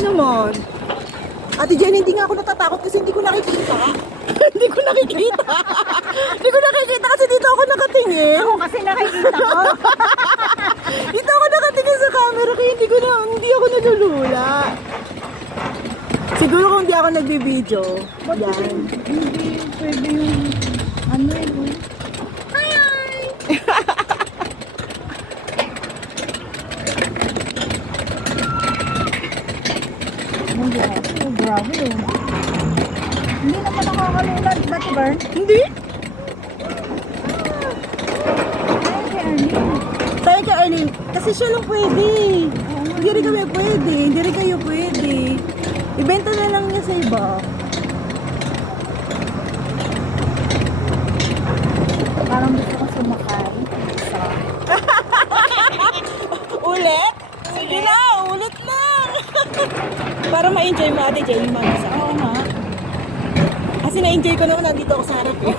naman. Ate Jen, hindi nga ako natatakot kasi hindi ko nakikita. Hindi ko nakikita. Hindi ko nakikita kasi dito ako nakatingin. Ako kasi nakikita ko. Dito ako nakatingin sa camera kaya hindi ako nalulula. Siguro kung hindi ako nagbibideo. Yan. Hindi pwede yung ano yun. Hi! Oh, grabe yun. Hindi naman nakakalulad. Ba't burn? Hindi. Tayo kay Arlene. Kasi siya lang pwede. Hindi rin kami pwede. Hindi rin kayo pwede. Ibenta na lang niya sa iba. Parang gusto ko sumakay. Ulit? Sige na, ulit lang. Para ma-enjoy mo ate Jay, yung mga sa. Oo nga. Kasi na-enjoy ko naman nandito ako sa harap ko.